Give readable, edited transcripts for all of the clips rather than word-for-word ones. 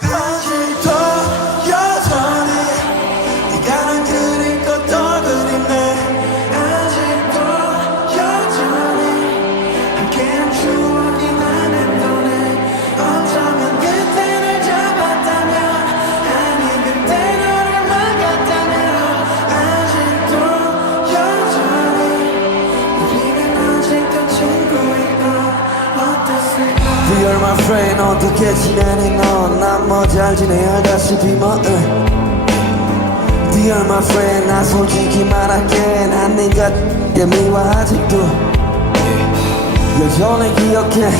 아직도 여전히 네가 난 그린 것도 그립네. 아직도 여전히 함께한 추억이 나는 떠네. 어쩌면 그때 날 잡았다면, 아니 그때 너를 막았다면. 아직도 여전히 우리는 아직도 친구일까. 어땠을까. You're my friend. 어떻게 지내니 넌? 난 뭐 잘 지내 알다시피 뭐 You're my friend. 나 솔직히 말할게 난 네가 때문에 아직도 여전히 기억해.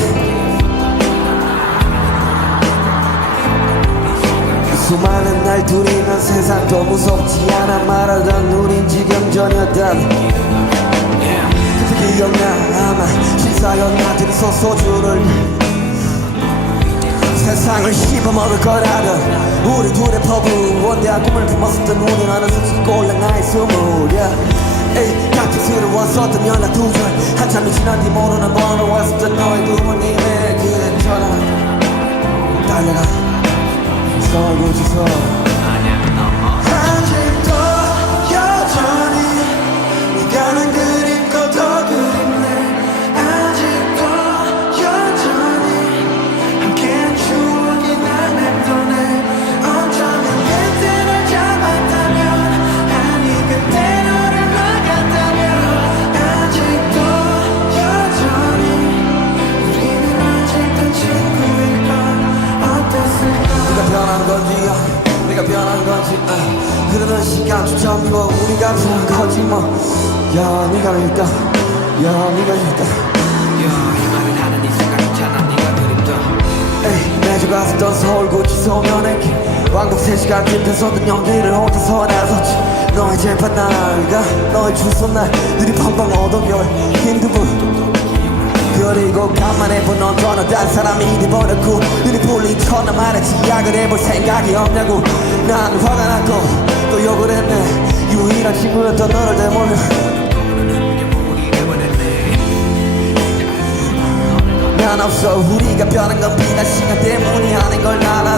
수많은 날들이면 세상도 무섭지 않아 말하던 우린 지금 전혀 다른. 그때 기억나 아마 시사였나 둘이서 소주를 세상을 씹어먹을 거라던 우리 둘의 퍼부 원대한 꿈을 품었었던 우린 어느새 꼴랑 나의 스물. 에이 각기스러웠었던 연락 두절 한참이 지난 뒤 모르는 번호 왔었던 너의 부모님의 그 전화 달려가 서울 구치소. 아직도 여전히 네가 난 그립고 더 그립네. 아직도 여전히 함께한 추억이 나를 떠내. 어쩌면 그때 날 잡았다면, 아니 그때 너를 막았다면. 아직도 여전히 우리는 아직도 친구일까. 어땠을까. 네가 변한 건지 내가 변한 건지 그러던 시간조차 미워 우리가 변한 거지 뭐. 야 네가 일단 야 네가 일단 이 말을 하는 이 순간조차 네가 그립다. 에이 매주 갔었던 서울구치소 면회기 왕복 3시간 뒷편 쏟은 연기를 혼자서 나섰지. 너의 재판 날과 너의 주소 날 느리 팡팡 어동열 힘든 분 그리고 간만에 본 넌 전혀 다른 사람이 돼버렸고 눈이 풀린 첫날 말했지 약을 해볼 생각이 없냐고. 난 화가 났고 또 욕을 했네. 유일한 친구였던 너를 내몰려 난 없어. 우리가 변한 건 비난 시간 때문이 아닌 걸 알아.